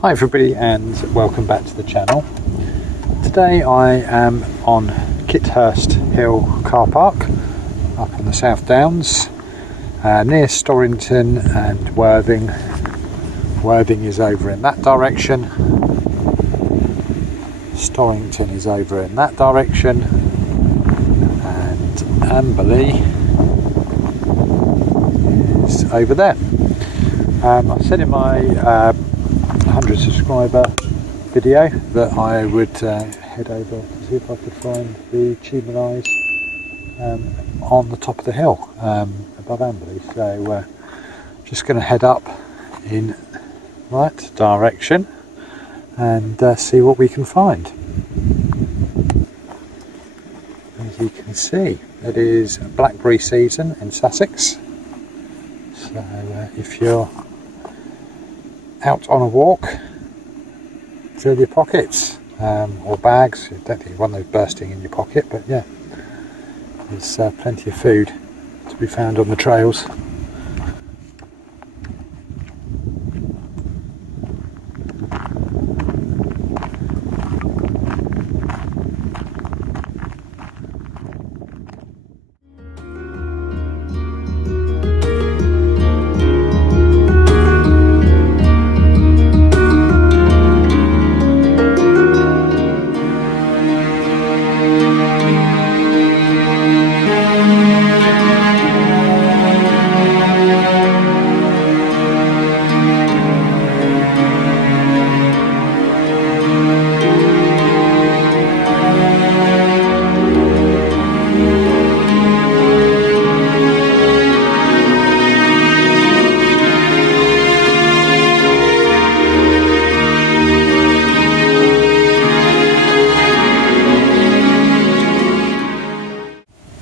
Hi everybody and welcome back to the channel. Today I am on Kithurst Hill car park up on the South Downs near Storrington and Worthing. Worthing is over in that direction, Storrington is over in that direction, and Amberley is over there. I said in my 100 subscriber video that I would head over to see if I could find the tumuli on the top of the hill above Amberley. So just going to head up in that direction and see what we can find. As you can see, it is blackberry season in Sussex, so if you're out on a walk, fill your pockets or bags. I don't think you want those bursting in your pocket, but yeah, there's plenty of food to be found on the trails.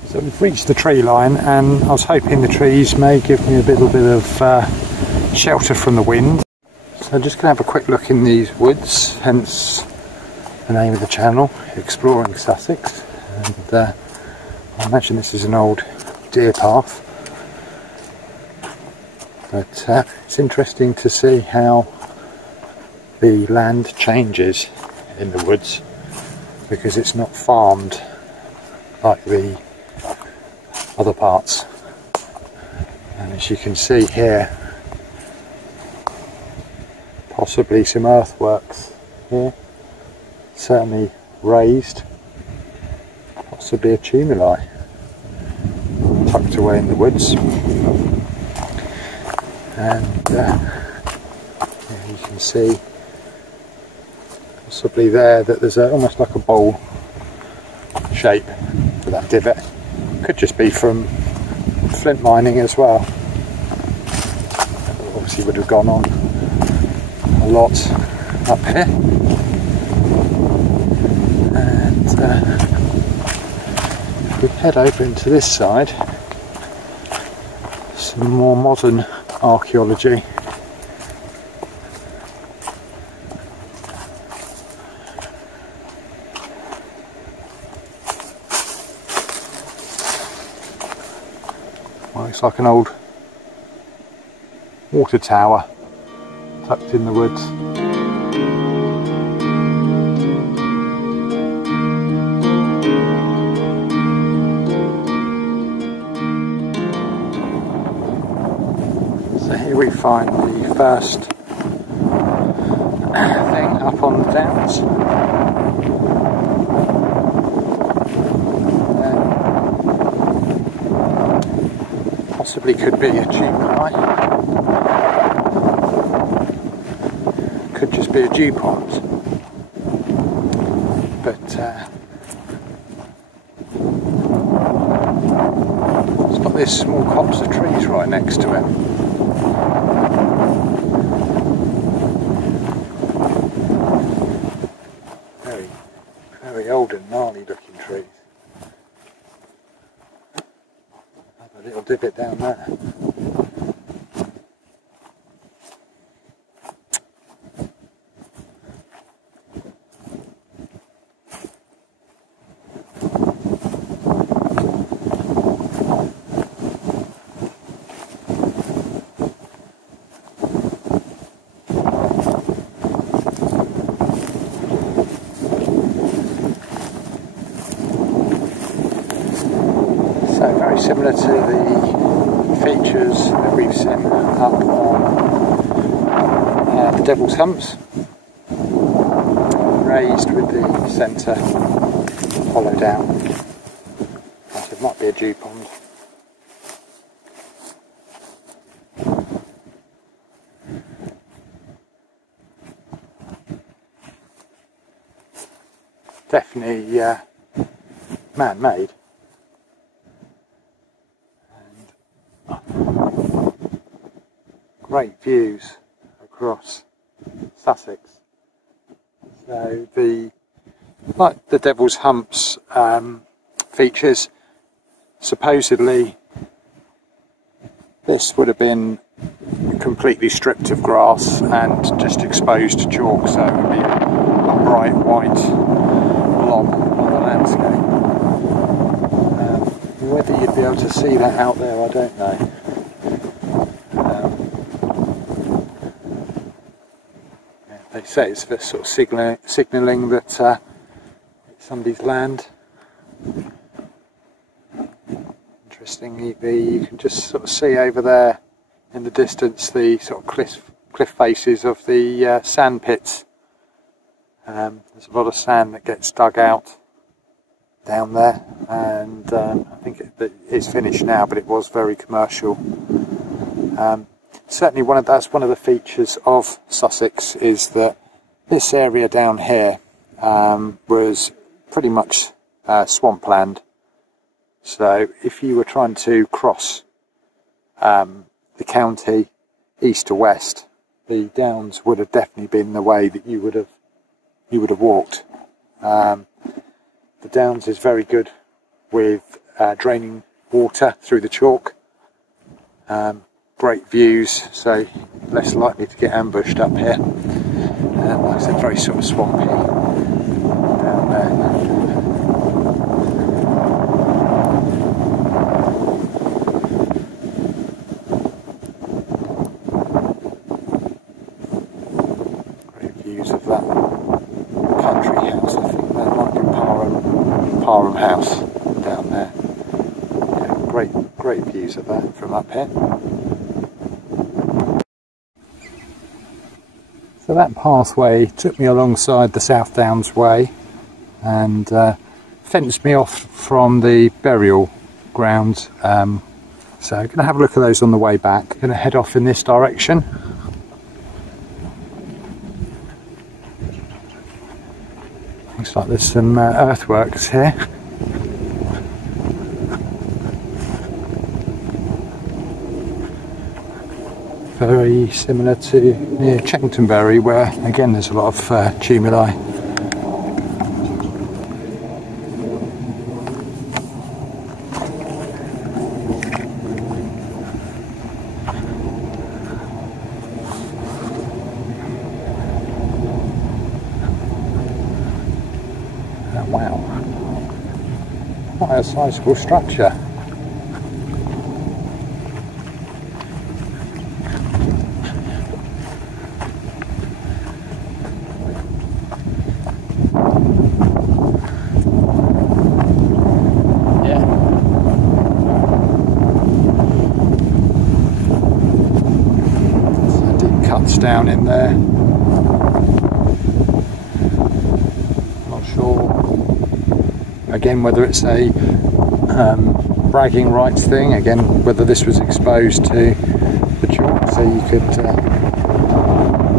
So we've reached the tree line, and I was hoping the trees may give me a little bit of shelter from the wind. So I'm just going to have a quick look in these woods, hence the name of the channel, Exploring Sussex. And I imagine this is an old deer path, but it's interesting to see how the land changes in the woods, because it's not farmed like the other parts. And as you can see here, possibly some earthworks here, certainly raised, possibly a tumuli tucked away in the woods. And you can see possibly there that there's almost like a bowl shape for that divot. Could just be from flint mining as well. Obviously would have gone on a lot up here. And if we head over into this side, some more modern archaeology. Well, it's like an old water tower tucked in the woods. So here we find the first thing up on the downs. Possibly could be a tumuli, could just be a dew pond, but it's got this small copse of trees right next to it. Very, very old and gnarly looking trees. A little divot down there. similar to the features that we've seen up on the Devil's Humps, raised with the centre hollowed out. So it might be a dew pond. Definitely man-made. And great views across Sussex. So like the Devil's Humps features, supposedly this would have been completely stripped of grass and just exposed to chalk, so it would be a bright white blob on the landscape. Whether you'd be able to see that out there, I don't know. They say it's for sort of signalling that it's somebody's land. Interestingly, you can just sort of see over there in the distance the sort of cliff faces of the sand pits. There's a lot of sand that gets dug out down there, and I think it is finished now, but it was very commercial. Certainly that's one of the features of Sussex, is that this area down here was pretty much swampland. So if you were trying to cross the county east to west, the downs would have definitely been the way that you would have walked. The downs is very good with draining water through the chalk. Great views, so less likely to get ambushed up here. Like I said, very sort of swampy down there. Great views of that country house. I think that might be Parham House down there. Yeah, great views of that from up here. So that pathway took me alongside the South Downs Way and fenced me off from the burial grounds. So I'm going to have a look at those on the way back. I'm going to head off in this direction. Looks like there's some earthworks here. Very similar to near Chengtonbury, where again there's a lot of tumuli. Wow, quite a sizable structure. Down in there. Not sure again whether it's a bragging rights thing, again whether this was exposed to the chalk so you could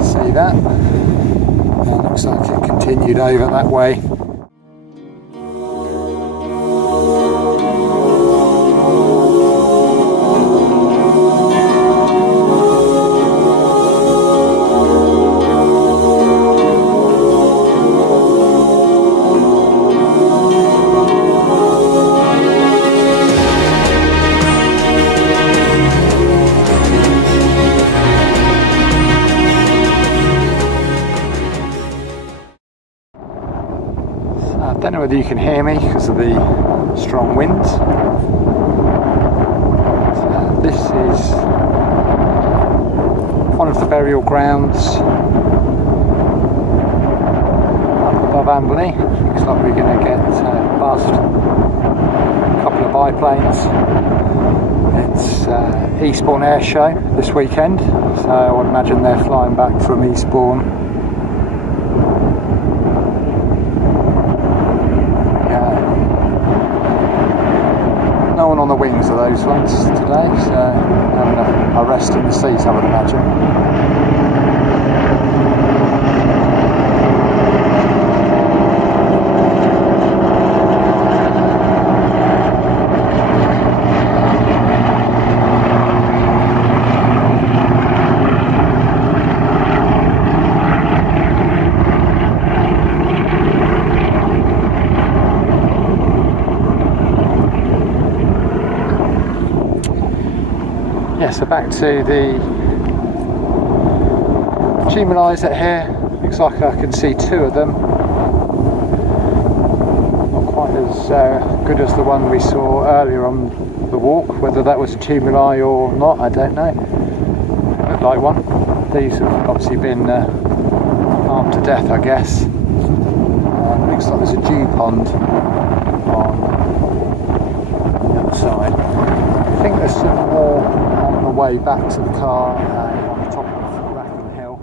see that. And it looks like it continued over that way. I don't know whether you can hear me because of the strong winds. This is one of the burial grounds up above Amberley. Looks like we're going to get buzzed couple of biplanes. It's Eastbourne Air Show this weekend, so I would imagine they're flying back from Eastbourne. No one on the wings of those ones today, so having a rest in the seat, I would imagine. Yeah, so back to the tumuli here. Looks like I can see two of them. Not quite as good as the one we saw earlier on the walk. Whether that was a tumuli or not, I don't know. Looked like one. These have obviously been armed to death, I guess. Looks like there's a dew pond on the other side. I think there's some more on the way back to the car on the top of Rackham Hill.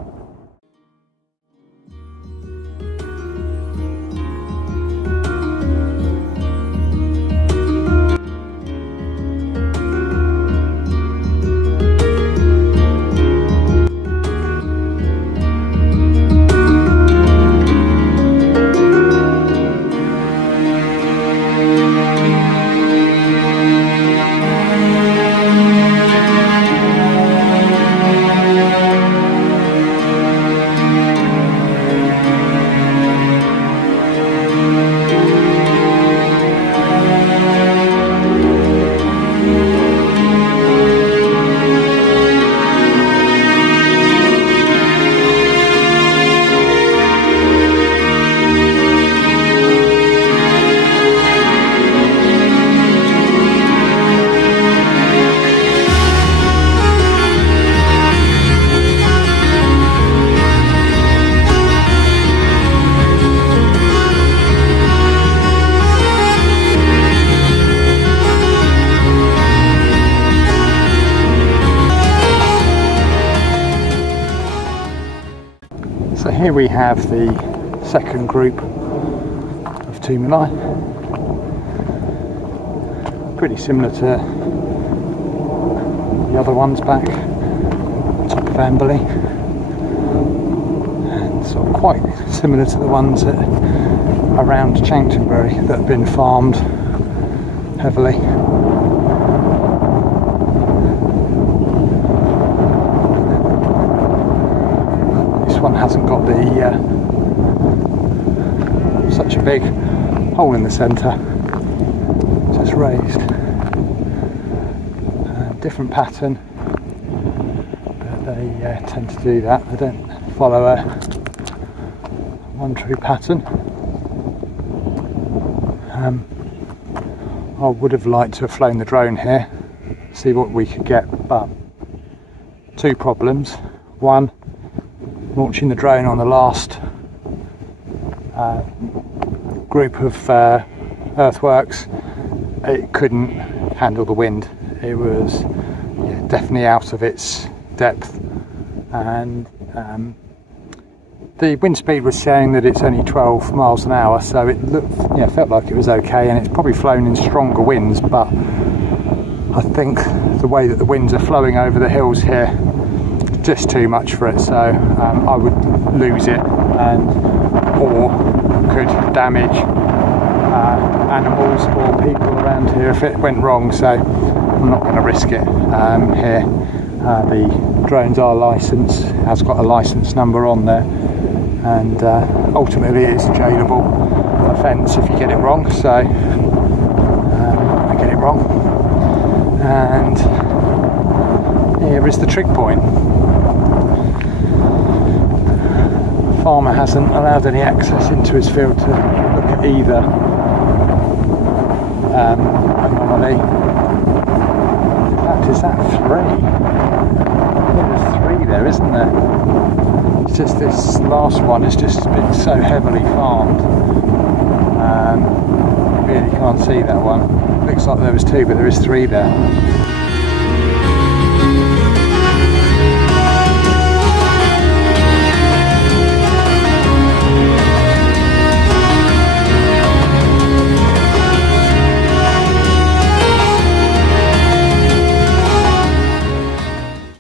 So here we have the second group of tumuli, pretty similar to the other ones back on top of Amberley, and sort of quite similar to the ones around Chanctonbury that have been farmed heavily. One hasn't got the such a big hole in the centre, just raised. Different pattern, but they tend to do that. They don't follow a one true pattern. I would have liked to have flown the drone here, see what we could get, but two problems. One, launching the drone on the last group of earthworks, it couldn't handle the wind. It was definitely out of its depth, and the wind speed was showing that it's only 12 miles an hour, so it looked, felt like it was okay, and it's probably flown in stronger winds, but I think the way that the winds are flowing over the hills here, just too much for it, so I would lose it or could damage animals or people around here if it went wrong, so I'm not going to risk it here. The drones are licensed, has got a license number on there, and ultimately it's a jailable offence if you get it wrong, so I get it wrong. And here is the trig point. Farmer hasn't allowed any access into his field to look at either anomaly. In fact, is that three? There's three there, isn't there? It's just this last one has just been so heavily farmed. It'd be clearly can't see that one. Looks like there was 2, but there is 3 there.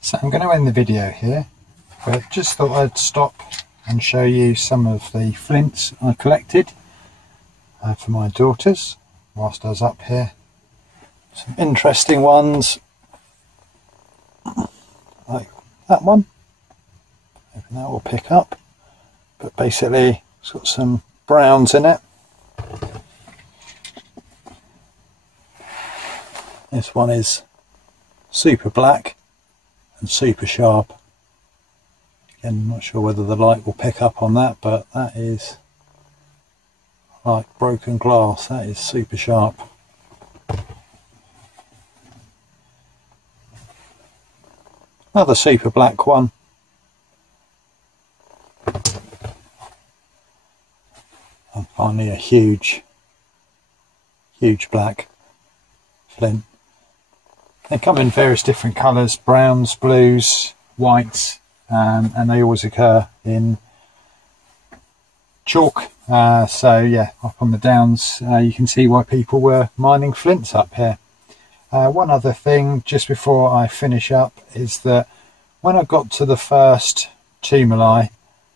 So I'm going to end the video here, but just thought I'd stop and show you some of the flints I collected for my daughters whilst I was up here. Some interesting ones, like that one. Hoping that will pick up, but basically it's got some browns in it. This one is super black and super sharp. Again, I'm not sure whether the light will pick up on that, but that is like broken glass. That is super sharp. Another super black one. And finally a huge black flint. They come in various different colours, browns, blues, whites, and they always occur in chalk. So yeah, up on the downs you can see why people were mining flints up here. One other thing just before I finish up is that when I got to the first tumuli,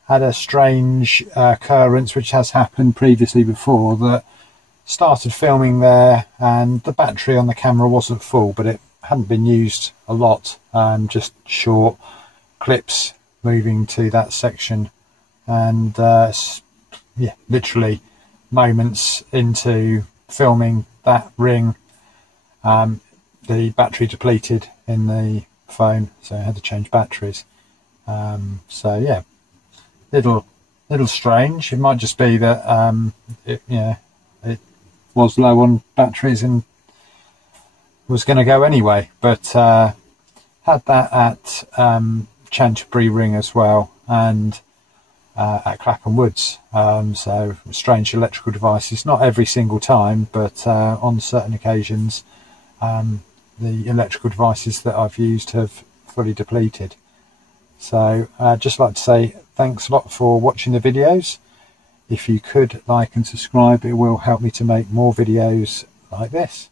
had a strange occurrence which has happened previously before, that started filming there and the battery on the camera wasn't full, but it hadn't been used a lot, just short clips moving to that section, and yeah, literally moments into filming that ring, the battery depleted in the phone, so I had to change batteries. So yeah, little strange. It might just be that it was low on batteries and was going to go anyway, but had that at Chanterbury Ring as well, and at Clapham Woods. So strange electrical devices, not every single time, but on certain occasions the electrical devices that I've used have fully depleted. So I'd just like to say thanks a lot for watching the videos. If you could like and subscribe, it will help me to make more videos like this.